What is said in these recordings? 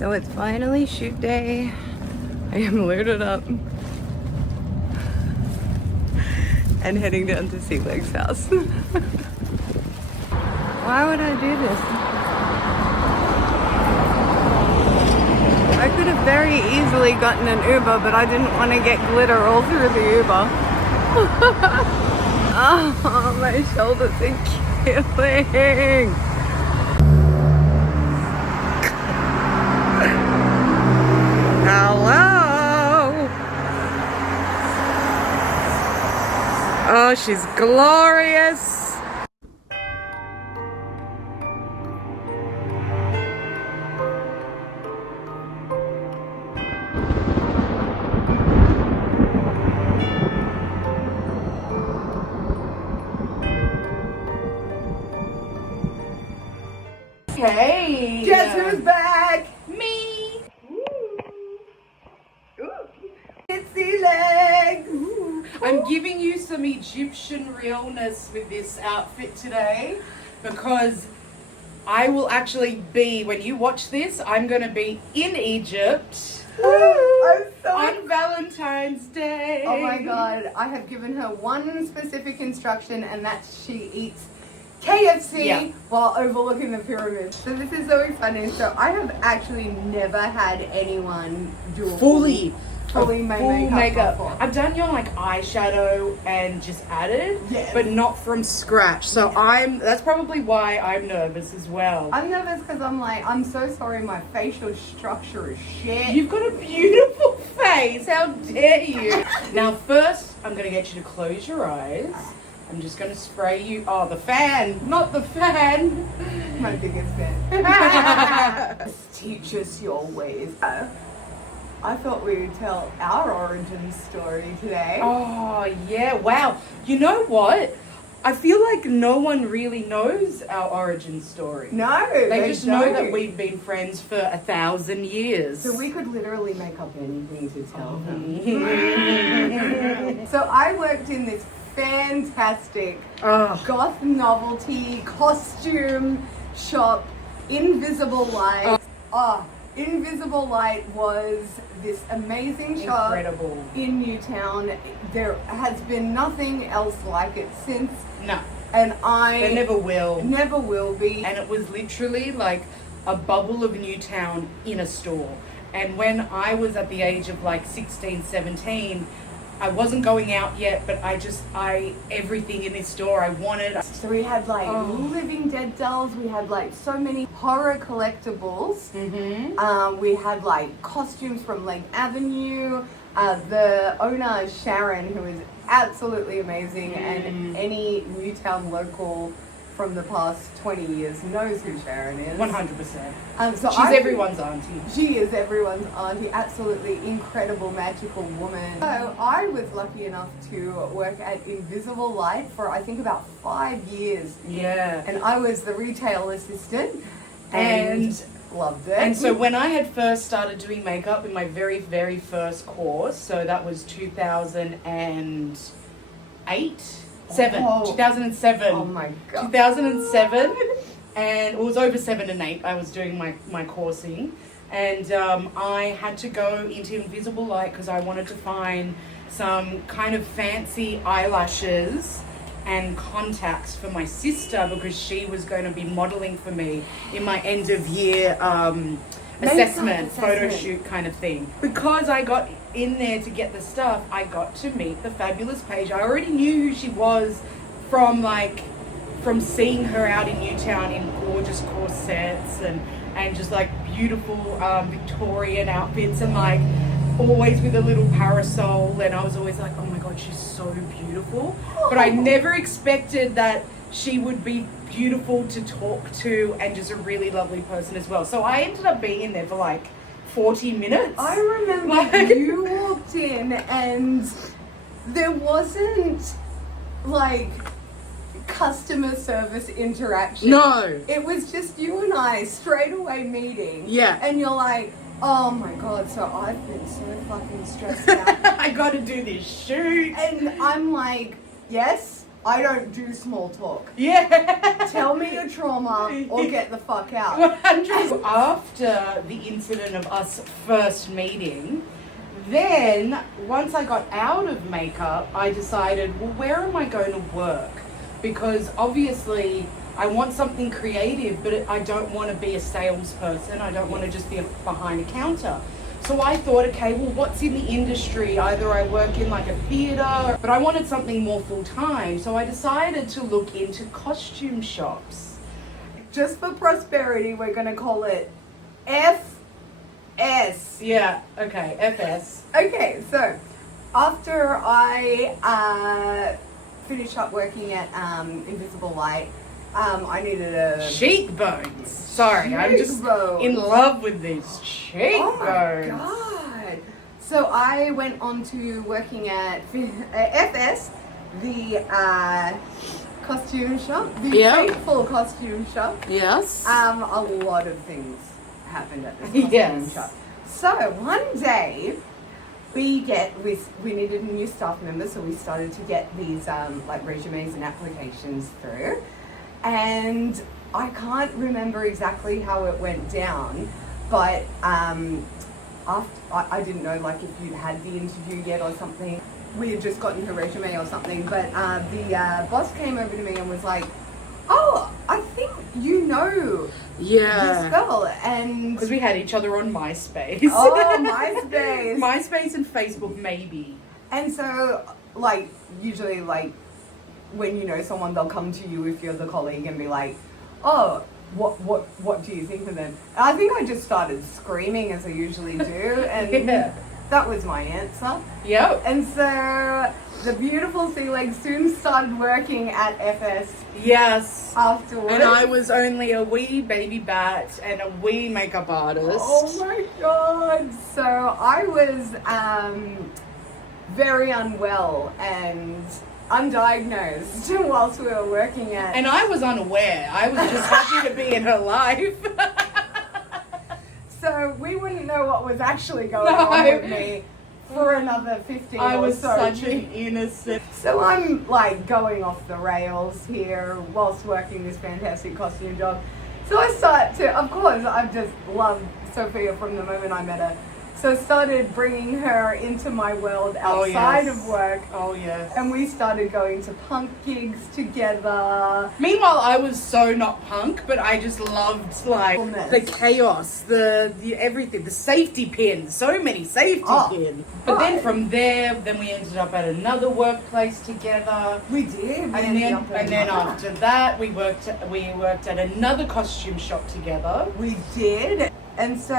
So it's finally shoot day. I am loaded up and heading down to Sealegs' house. Why would I do this? I could have very easily gotten an Uber, but I didn't want to get glitter all through the Uber. Oh, my shoulders are killing. Hello. Oh, she's glorious. Hey. Guess who's back? Me. It's Sealegs. I'm giving you some Egyptian realness with this outfit today because I will actually be, when you watch this, I'm going to be in Egypt I'm so on Valentine's Day. Oh my god, I have given her one specific instruction, and that's she eats KFC while overlooking the pyramid. So this is so exciting. So I have actually never had anyone do a Fully makeup before. I've done your like eyeshadow and just added, Yes. but not from scratch. So that's probably why I'm nervous as well. I'm nervous because I'm like, I'm so sorry, my facial structure is shit. You've got a beautiful face. How dare you? Now first, I'm going to get you to close your eyes. I'm just going to spray you. Oh, the fan, not the fan. My biggest fan. Teach us your ways. I thought we would tell our origin story today. Oh, yeah. Wow. You know what? I feel like no one really knows our origin story. No, They just know don't. that we've been friends for 1,000 years. So we could literally make up anything to tell them. Mhm. So I worked in this fantastic Oh. goth novelty costume shop, Invisible Light. Invisible Light was this amazing shop Incredible. in Newtown. There has been nothing else like it since, No, and they never will. never will be. And it was literally like a bubble of Newtown in a store. And when I was at the age of like 16, 17, I wasn't going out yet, but everything in this store I wanted. So we had like Living Dead dolls, we had like so many horror collectibles. Mm-hmm. We had like costumes from Lake Avenue. The owner, Sharon, who is absolutely amazing, and any Newtown local from the past 20 years knows who Sharon is. 100%. So She's everyone's auntie. She is everyone's auntie. Absolutely incredible, magical woman. So I was lucky enough to work at Invisible Light for I think about 5 years. Yeah. And I was the retail assistant and loved it. And so when I had first started doing makeup in my very, very first course, so that was 2008? 2007. Oh my god. 2007. And it was over 7 and 8. I was doing my coursing. And I had to go into Invisible Light because I wanted to find some kind of fancy eyelashes and contacts for my sister because she was going to be modeling for me in my end of year assessment, photo shoot kind of thing. Because I got in there to get the stuff, I got to meet the fabulous Paige. I already knew who she was from seeing her out in Newtown in gorgeous corsets and just like beautiful Victorian outfits and like always with a little parasol, and I was always like, oh my god, she's so beautiful. But I never expected that she would be beautiful to talk to and just a really lovely person as well. So I ended up being in there for like 40 minutes. I remember you walked in and there wasn't like customer service interaction. No. It was just you and I straight away meeting. Yeah. And you're like, oh my god, so I've been so fucking stressed out. I got to do this shoot. And I'm like, yes, I don't do small talk. Yeah. Tell me your trauma or get the fuck out. 100. After the incident of us first meeting, then once I got out of makeup, I decided, well, where am I going to work? Because obviously I want something creative, but I don't want to be a salesperson. I don't want to just be behind a counter. So I thought, okay, well, what's in the industry? Either I work in like a theatre, but I wanted something more full-time. So I decided to look into costume shops. Just for prosperity, we're going to call it FS. Yeah, okay, FS. Okay, so after I finished up working at Invisible Light, I needed a... Cheekbones. Sorry, I'm just Cheekbones. in love with these cheekbones. Oh my god. So I went on to working at FS, the costume shop, the faithful costume shop. Yes. A lot of things happened at this costume shop. So one day we needed a new staff member, so we started to get these like resumes and applications through. And I can't remember exactly how it went down, but after I didn't know like if you'd had the interview yet or something. We had just gotten her resume or something, but the boss came over to me and was like, "Oh, I think you know this girl," and because we had each other on MySpace. Oh, MySpace, MySpace and Facebook maybe. And so like usually like, when you know someone, they'll come to you if you're the colleague and be like, "Oh, what do you think of them?" And I think I just started screaming as I usually do, and that was my answer. Yep. And so the beautiful Sealegs soon started working at FS. Yes. Afterwards. And I was only a wee baby bat and a wee makeup artist. Oh my god! So I was very unwell and undiagnosed whilst we were working at... And I was unaware. I was just happy to be in her life. So we wouldn't know what was actually going on with me for another 15 I or was so such years. an innocent. So I'm like going off the rails here whilst working this fantastic costume job. So I start to, of course, I've just loved Sophia from the moment I met her. So I started bringing her into my world outside of work. Oh, yes. And we started going to punk gigs together. Meanwhile, I was so not punk, but I just loved like the chaos, the everything, the safety pins, so many safety pins. But then from there, then we ended up at another workplace together. We did. And then after that, we worked at another costume shop together. We did. And so,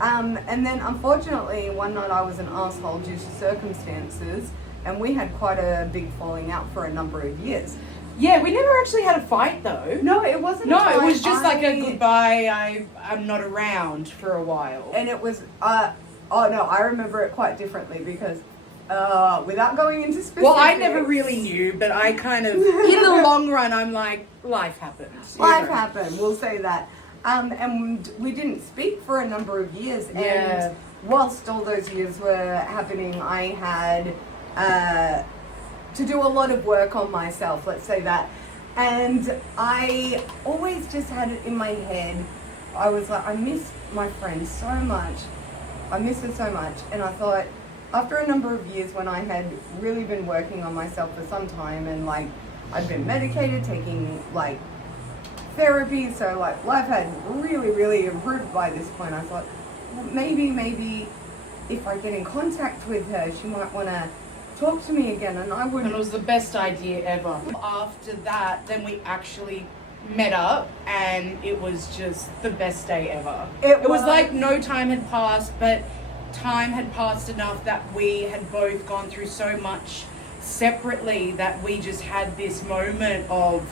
and then unfortunately, one night I was an asshole due to circumstances, and we had quite a big falling out for a number of years. Yeah, we never actually had a fight though. No, it wasn't. No, it was just like a goodbye. I'm not around for a while. And it was, oh no, I remember it quite differently because, without going into specifics. Well, I never really knew, but I kind of, in the long run, I'm like, life happens. Life happened. We'll say that. And we didn't speak for a number of years, and whilst all those years were happening, I had to do a lot of work on myself, let's say that. And I always just had it in my head. I was like, I miss my friend so much. I miss her so much. And I thought, after a number of years when I had really been working on myself for some time, and like I'd been medicated, taking like therapy, so like life had really improved by this point. I thought, well, maybe if I get in contact with her, she might want to talk to me again, and I would. And it was the best idea ever. After that, then we actually met up, and it was just the best day ever. It was like no time had passed, but time had passed enough that we had both gone through so much separately that we just had this moment of,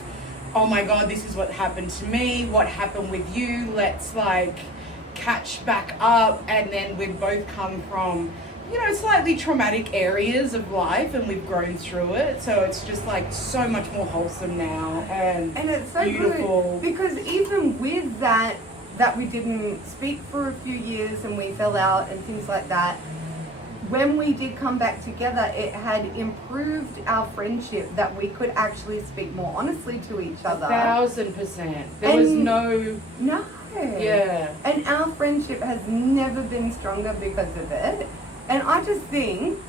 oh my god, this is what happened to me, what happened with you, let's like catch back up. And then we've both come from, you know, slightly traumatic areas of life, and we've grown through it, so it's just like so much more wholesome now, and it's so beautiful. Good because even with that we didn't speak for a few years and we fell out and things like that, when we did come back together, it had improved our friendship that we could actually speak more honestly to each other. 1000%. There was no... No. Yeah. And our friendship has never been stronger because of it. And I just think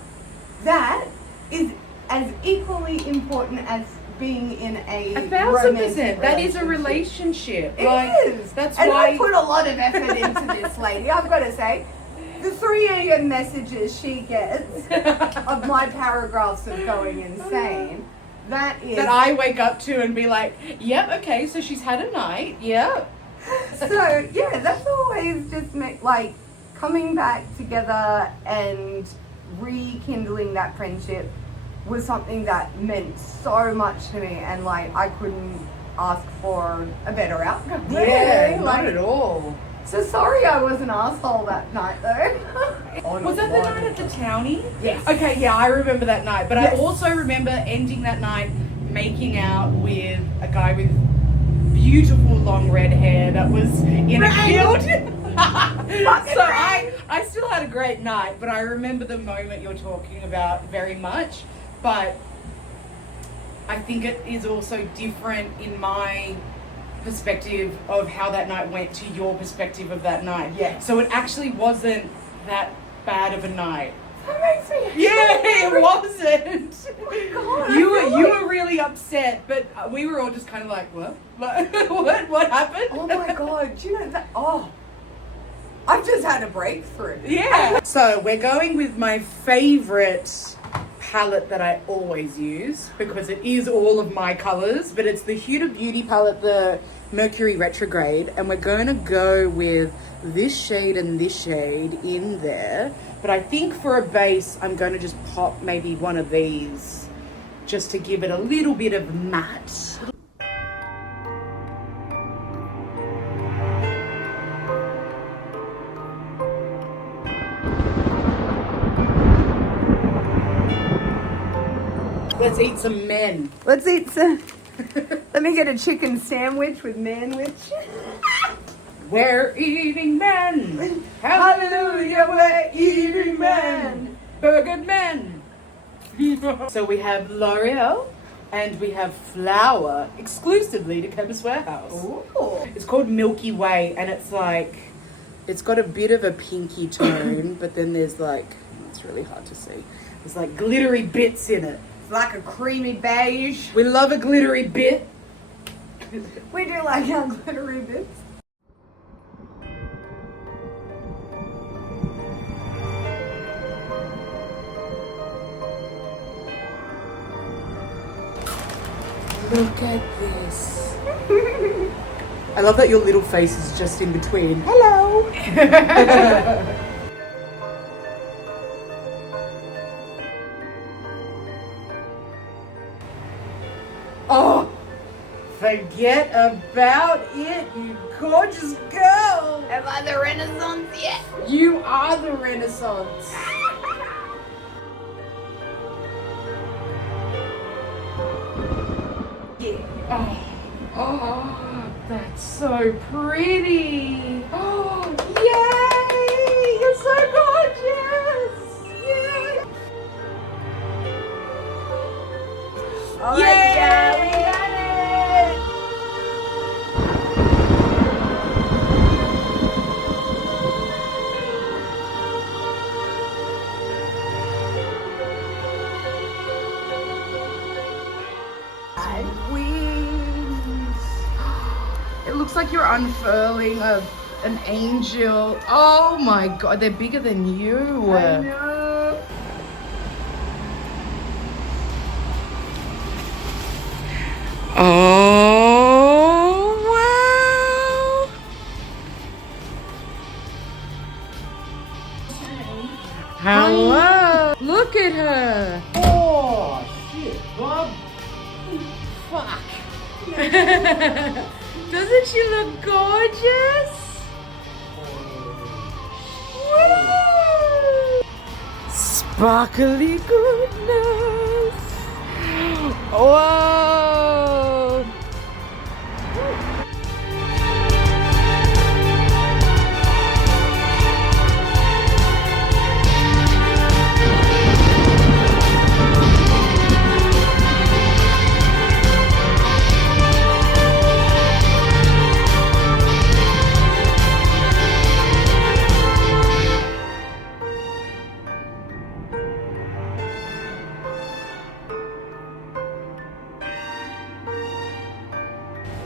that is as equally important as being in a 1000%. That is a relationship. It is. That's and why I put a lot of effort into this lady, I've got to say. The 3 AM messages she gets of my paragraphs of going insane, that I wake up to and be like, yep, okay, so she's had a night, yep. So, yeah, that's always just like coming back together and rekindling that friendship was something that meant so much to me, and like I couldn't ask for a better outcome. Yeah, Really. not at all. So sorry I was an asshole that night though. Was that the night at the townie? Yes. Okay, yeah, I remember that night. But Yes. I also remember ending that night making out with a guy with beautiful long red hair that was in a kilt. So I still had a great night, but I remember the moment you're talking about very much. But I think it is also different in my perspective of how that night went to your perspective of that night. Yeah. So it actually wasn't that bad of a night. That makes me It wasn't. Oh my God, You were really upset, but we were all just kind of like, what? What happened? Oh my God, do you know that? Oh, I've just had a breakthrough. Yeah. So we're going with my favorite palette that I always use because it is all of my colors, but it's the Huda Beauty palette, the Mercury Retrograde, and we're going to go with this shade and this shade in there. But I think for a base, I'm going to just pop maybe one of these just to give it a little bit of matte. Let's eat some men. Let's eat some. Let me get a chicken sandwich with manwich. We're eating men. Hallelujah, we're eating men. Burgered men. So we have L'Oreal and we have Flower exclusively to Chemist Warehouse. Ooh. It's called Milky Way, and it's like, it's got a bit of a pinky tone, but then there's like, it's really hard to see. There's like glittery bits in it. It's like a creamy beige. We love a glittery bit. We do like our glittery bits. Look at this. I love that your little face is just in between. Hello. Oh, forget about it, you gorgeous girl. Am I the Renaissance yet? You are the Renaissance. Yeah. Oh, that's so pretty. Oh, yay! You're so gorgeous. Yay! Oh, Yay! yeah, we done it. Wings. It looks like you're unfurling an angel. Oh my god, they're bigger than you. I know. Oh wow. Hello. Look at her. Oh shit, Bob. Fuck. Doesn't she look gorgeous? Woo! Sparkly goodness. Whoa.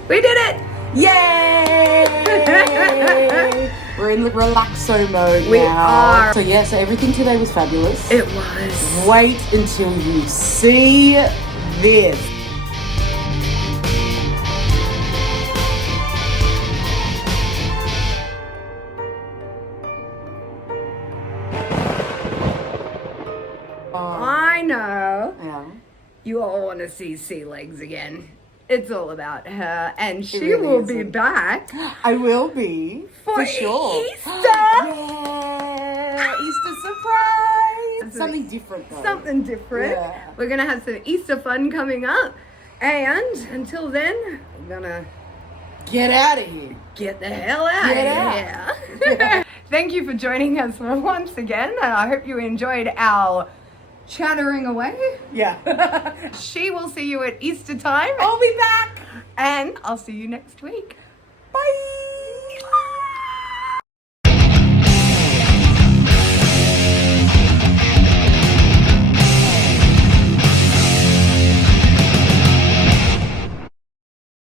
We did it! Yay! We're in relaxo mode now. We are. So yeah, so everything today was fabulous. It was. Wait until you see this. I know. Yeah. You all want to see Sealegs again. It's all about her, and she really will be isn't. back I will be. for sure. Easter. Yeah. Easter surprise. Something different though. Something different. Yeah. We're gonna have some Easter fun coming up, and until then, we're gonna Get out of here. get the hell out Get of here. Thank you for joining us once again. I hope you enjoyed our chattering away. Yeah. She will see you at Easter time. I'll be back. And I'll see you next week. Bye.